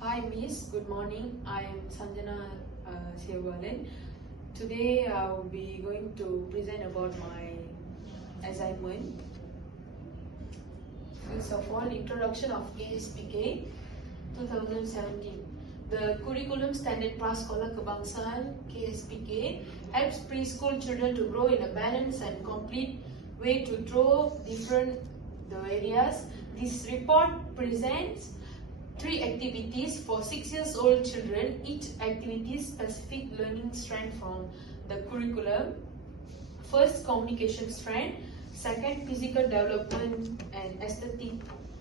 Hi Miss, good morning. I am Sanjana Siavalan. Today I will be going to present about my assignment. First of all, introduction of KSPK 2017. The Curriculum Standard Prasekolah Kebangsaan KSPK helps preschool children to grow in a balanced and complete way to draw different areas. This report presents 3 activities for 6 years old children. Each activity specific learning strand from the curriculum. First, communication strand. Second, physical development and aesthetic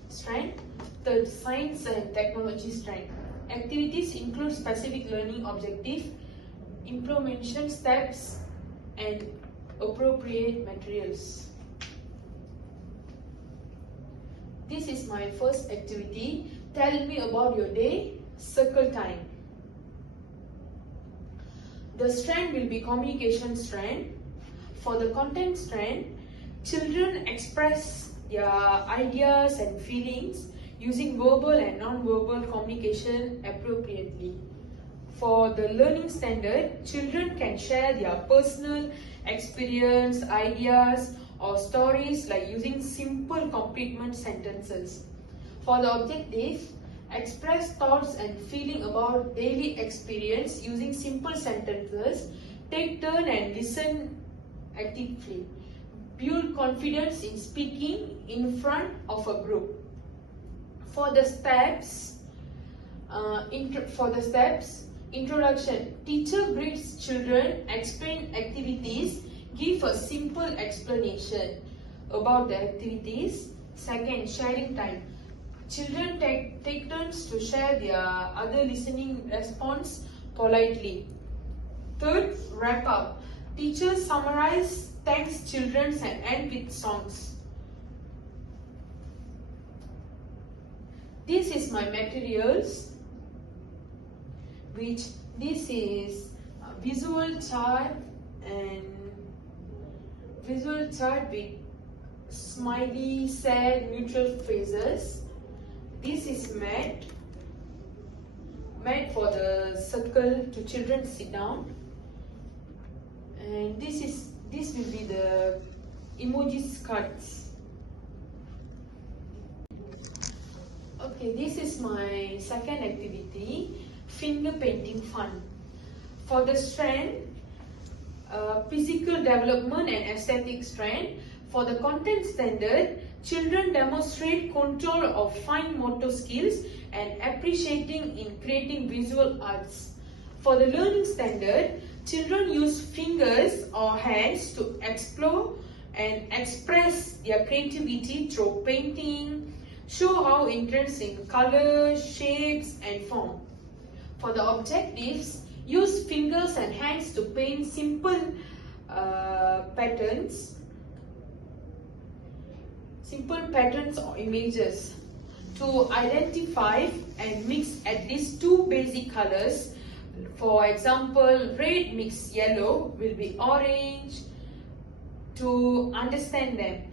strand. Third, science and technology strand. Activities include specific learning objective, implementation steps, and appropriate materials. This is my first activity. Tell me about your day. Circle time. The strand will be communication strand. For the content strand, children express their ideas and feelings using verbal and non-verbal communication appropriately. For the learning standard, children can share their personal experience, ideas, or stories like using simple complement sentences. For the objective, express thoughts and feeling about daily experience using simple sentences. Take turn and listen actively. Build confidence in speaking in front of a group. For the steps, introduction. Teacher greets children, explain activities, give a simple explanation about the activities. Second, sharing time. Children take turns to share their other listening response politely. Third, wrap up. Teachers summarize, thanks children and end with songs. This is my materials, which this is a visual chart with smiley, sad, neutral phrases. This is mat for the circle to children sit down, and this will be the emoji cards. Okay, this is my second activity, finger painting fun. For the strand, physical development and aesthetic strand. For the content standard, children demonstrate control of fine motor skills and appreciating in creating visual arts. For the learning standard, children use fingers or hands to explore and express their creativity through painting, show how interest in color, shapes, and form. For the objectives, use fingers and hands to paint simple patterns or images. To identify and mix at least 2 basic colors. For example, red mixed yellow will be orange, to understand them.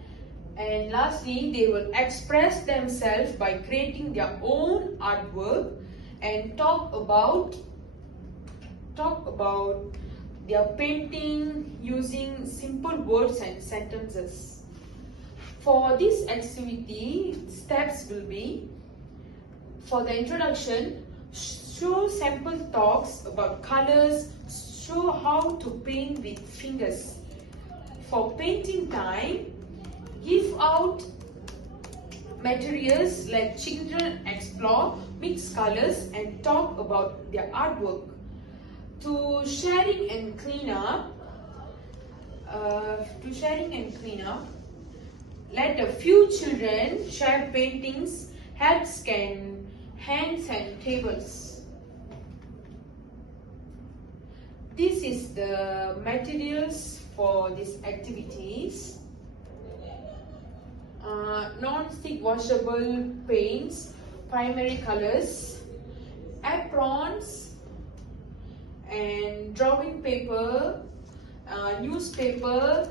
And lastly, they will express themselves by creating their own artwork and talk about their painting using simple words and sentences. For this activity, steps will be: for the introduction, show sample talks about colors, show how to paint with fingers. For painting time, give out materials like children explore, mix colors, and talk about their artwork. To sharing and clean up, let a few children share paintings, help scan hands and tables. This is the materials for these activities. Non-stick washable paints, primary colors, aprons, and drawing paper, newspaper,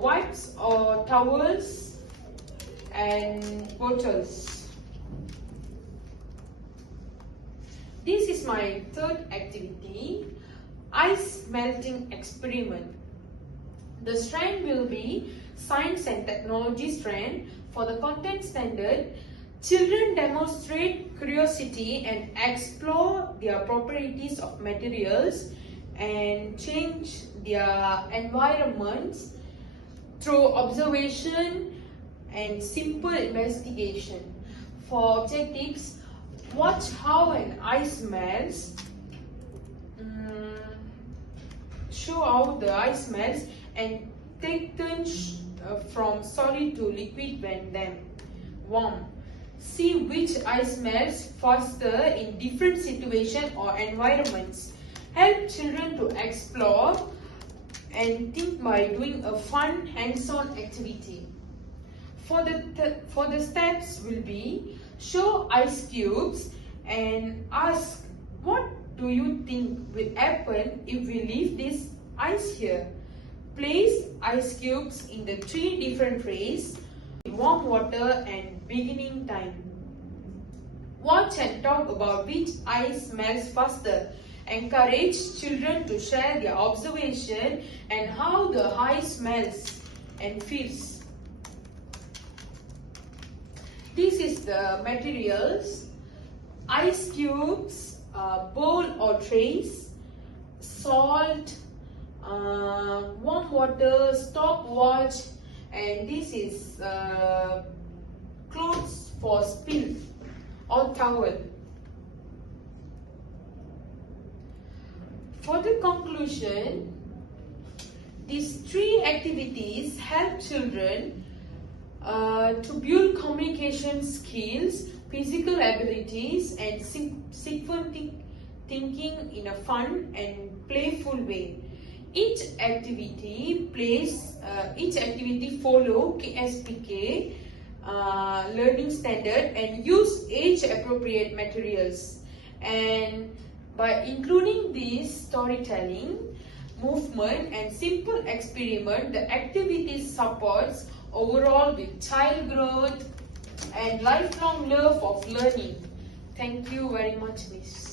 wipes or towels, and bottles. This is my third activity, ice melting experiment. The strand will be Science and Technology strand. For the content standard, children demonstrate curiosity and explore their properties of materials and change their environments through observation and simple investigation. For objectives, watch how an ice melts, show how the ice melts, and take turns from solid to liquid when then warm. See which ice melts faster in different situations or environments. Help children to explore and think by doing a fun hands-on activity. For the steps will be show ice cubes and ask what do you think will happen if we leave this ice here. Place ice cubes in the 3 different trays, warm water and beginning time. Watch and talk about which ice melts faster. Encourage children to share their observation and how the ice melts and feels. This is the materials: ice cubes, bowl or trays, salt, warm water, stopwatch, and this is clothes for spill or towel. For the conclusion, these 3 activities help children to build communication skills, physical abilities, and sequential thinking in a fun and playful way. Each activity follow KSPK learning standard and use age-appropriate materials. And by including this storytelling, movement, and simple experiment, the activity supports overall with child growth and lifelong love of learning. Thank you very much, Miss.